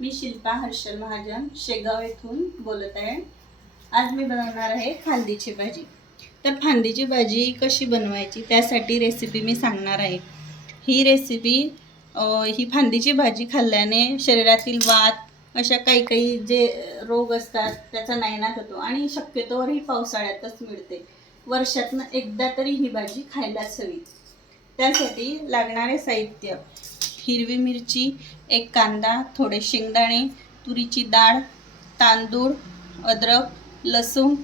मी शिल्पा हर्षल महाजन शेगाव येथून बोलत आहे. आज मी बनवणार आहे फांदीची भाजी. तर फांदीची भाजी कशी बनवायची त्यासाठी रेसिपी मी सांगणार आहे. ही रेसिपी ही फांदीची भाजी खाल्ल्याने शरीरातील वात अशा काही काही जे रोग असतात त्याचा नायनाट होतो आणि शक्यतोवर ही पावसाळ्यातच मिळते. वर्षातनं एकदा तरी ही भाजी खायलाच हवी. त्यासाठी लागणारे साहित्य. हिरवी मिरची एक कांदा थोडे शेंगदाणे तुरीची डाळ तांदूळ अद्रक लसूण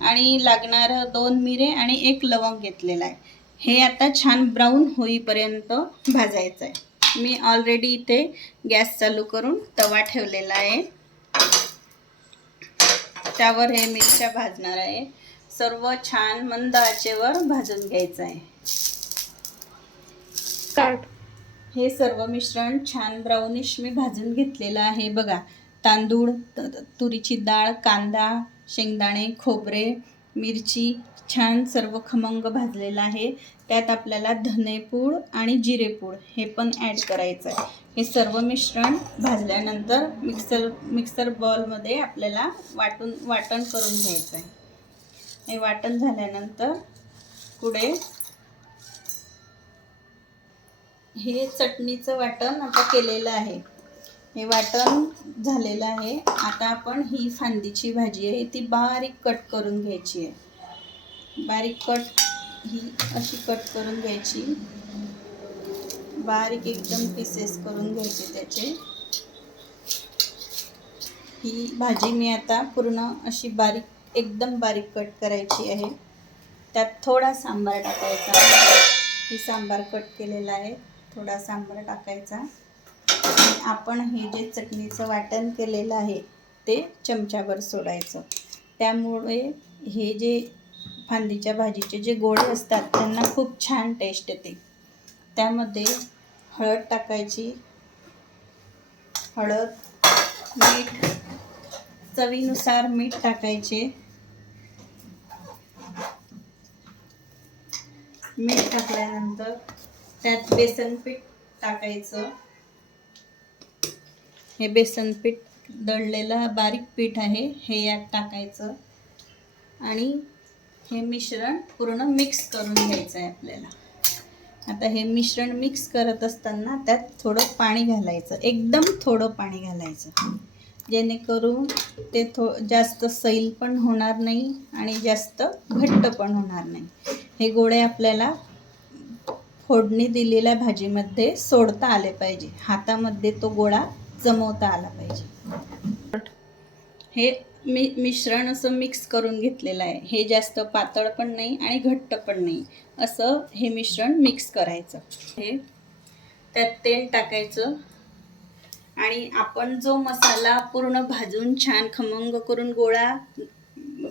आणि लागणारं दोन मिरे आणि एक लवंग घेतलेला आहे. हे आता छान ब्राऊन होईपर्यंत भाजायचं आहे. मी ऑलरेडी इथे गॅस चालू करून तवा ठेवलेला आहे. त्यावर हे मिरच्या भाजणार आहे. सर्व छान मंद आचेवर भाजून घ्यायचं आहे. हे सर्व मिश्रण छान ब्राउनिश मी भाजून घेतलेलं आहे. बघा तांदूळ त- तुरीची डाळ कांदा शेंगदाणे खोबरे मिरची छान सर्व खमंग भाजलेलं आहे. त्यात आपल्याला धनेपूड आणि जिरेपूड हे पण ॲड करायचं आहे हे सर्व मिश्रण भाजल्यानंतर मिक्सर मिक्सर बॉलमध्ये आपल्याला वाटून वाटण करून घ्यायचं आहे हे वाटण झाल्यानंतर पुढे हे चटणीचं वाटण आता केलेलं आहे. हे वाटण झालेलं आहे. आता आपण ही फांदीची भाजी आहे ती बारीक कट करून घ्यायची आहे. बारीक कट ही अशी कट करून घ्यायची. बारीक एकदम पीसेस करून घ्यायचे त्याचे. ही भाजी मी आता पूर्ण अशी बारीक एकदम बारीक कट करायची आहे. त्यात थोडा सांबार टाकायचा. ही सांबार कट केलेला आहे. थोडा सांबर टाकायचा. आणि आपण हे जे चटणीचं वाटण केलेलं आहे ते चमच्यावर सोडायचं. त्यामुळे हे जे फांदीच्या भाजीचे जे गोळे असतात त्यांना खूप छान टेस्ट येते. त्यामध्ये हळद टाकायची. हळद मीठ चवीनुसार मीठ टाकायचे. मीठ टाकल्यानंतर त्यात बेसन पीठ टाकायचं. हे बेसन पीठ दळलेलं बारीक पीठ आहे हे यात टाकायचं. आणि हे मिश्रण पूर्ण मिक्स करून घ्यायचं आहे आपल्याला. आता हे मिश्रण मिक्स करत असताना त्यात थोडं पाणी घालायचं. एकदम थोडं पाणी घालायचं. जेणेकरून ते थो जास्त सैल पण होणार नाही आणि जास्त घट्ट पण होणार नाही. हे गोळे आपल्याला फोडणी दिलेल्या भाजीमध्ये सोडता आले पाहिजे. हातामध्ये तो गोळा जमवता आला पाहिजे. हे मी मिश्रण असं मिक्स करून घेतलेलं आहे. हे जास्त पातळ पण नाही आणि घट्ट पण नाही. असं हे मिश्रण मिक्स करायचं. हे त्यात तेल टाकायचं आणि आपण जो मसाला पूर्ण भाजून छान खमंग करून गोळा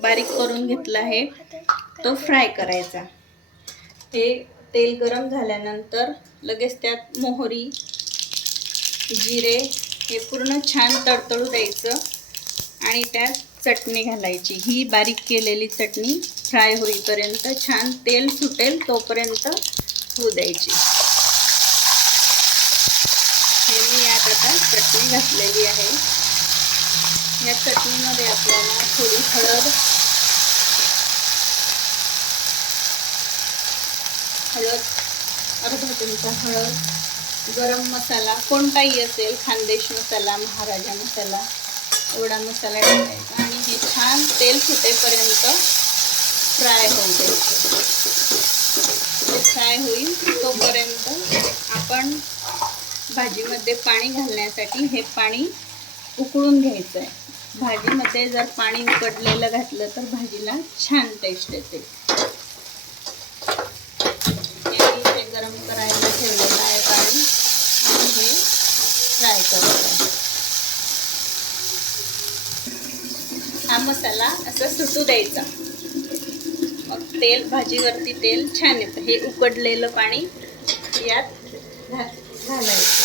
बारीक करून घेतला आहे तो फ्राय करायचा. हे तेल गरम झाल्यानंतर लगेच त्यात मोहरी जिरे हे पूर्ण छान तडतडू द्यायचं आणि त्यात चटणी घालायची. ही बारीक केलेली चटणी फ्राय होईपर्यंत छान तेल सुटेल तोपर्यंत होऊ द्यायची. हे मी यात आता चटणी घातलेली आहे. या चटणीमध्ये आपल्याला थोडी हळद हळद अर्धा चमचा हळद गरम मसाला कोणताही असेल खानदेश मसाला महाराजा मसाला एवढा मसाला टाकायचा आणि हे छान तेल सुटेपर्यंत फ्राय होऊ द्यायचं. ते फ्राय होईल तोपर्यंत आपण भाजीमध्ये पाणी घालण्यासाठी हे पाणी उकळून घ्यायचं आहे. भाजीमध्ये जर पाणी उकडलेलं घातलं तर भाजीला छान टेस्ट येते हे मी ते गरम करायला ठेवलेलं आहे पाणी आणि हे फ्राय करायचं आहे हा मसाला असा सुटू द्यायचा. मग तेल भाजीवरती तेल छान येतं. हे उकडलेलं पाणी यात घा घालायचं.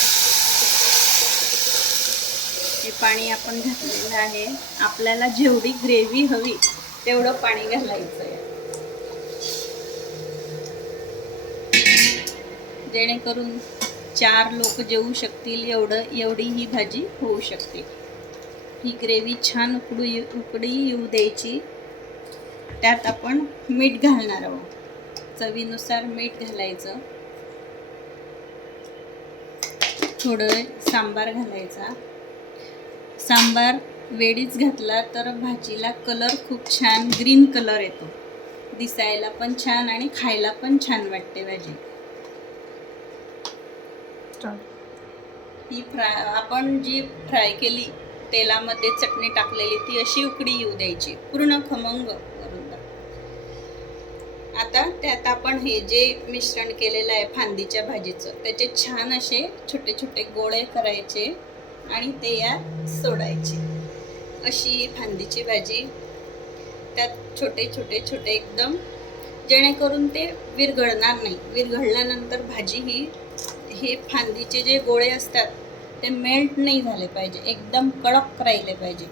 हे पाणी आपण घातलेलं आहे. आपल्याला जेवढी ग्रेव्ही हवी तेवढं पाणी घालायचं आहे. जेणेकरून चार लोक जेवू शकतील एवढं एवढी ही भाजी होऊ शकते. ही ग्रेव्ही छान उकडू उकडी येऊ द्यायची. त्यात आपण मीठ घालणार आहोत. चवीनुसार मीठ घालायचं. थोडं सांबार घालायचा. सांबार वेळीच घातला तर भाजीला कलर खूप छान ग्रीन कलर येतो. दिसायला पण छान आणि खायला पण छान वाटते भाजी. ही फ्राय आपण जी फ्राय केली तेलामध्ये चटणी टाकलेली ती अशी उकडी येऊ द्यायची पूर्ण खमंग करून आता त्यात आपण हे जे मिश्रण केलेलं आहे फांदीच्या भाजीचं त्याचे छान असे छोटे छोटे गोळे करायचे आणि ते यात सोडायचे. अशी ही फांदीची भाजी त्यात छोटे छोटे छोटे एकदम जेणेकरून ते विरघळणार नाही. विरघळल्यानंतर भाजी ही हे फांदीचे जे गोळे असतात ते मेल्ट नाही झाले पाहिजे एकदम कडक राहिले पाहिजे.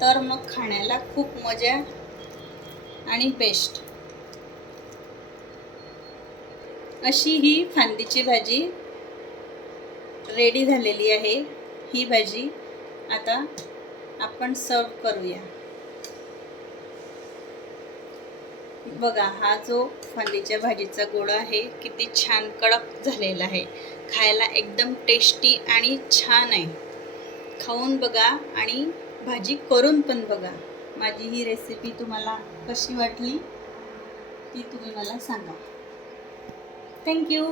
तर मग खाण्याला खूप मजा आणि बेस्ट अशी ही फांदीची भाजी रेडी झालेली आहे. ही भाजी आता आपण सर्व करूया. बघा हा जो फांदीच्या भाजीचा गोळा आहे किती छान कडक झालेला आहे. खायला एकदम टेस्टी आणि छान आहे. खाऊन बघा आणि भाजी करून पण बघा. माझी ही रेसिपी तुम्हाला कशी वाटली ती तुम्ही मला सांगा. थँक्यू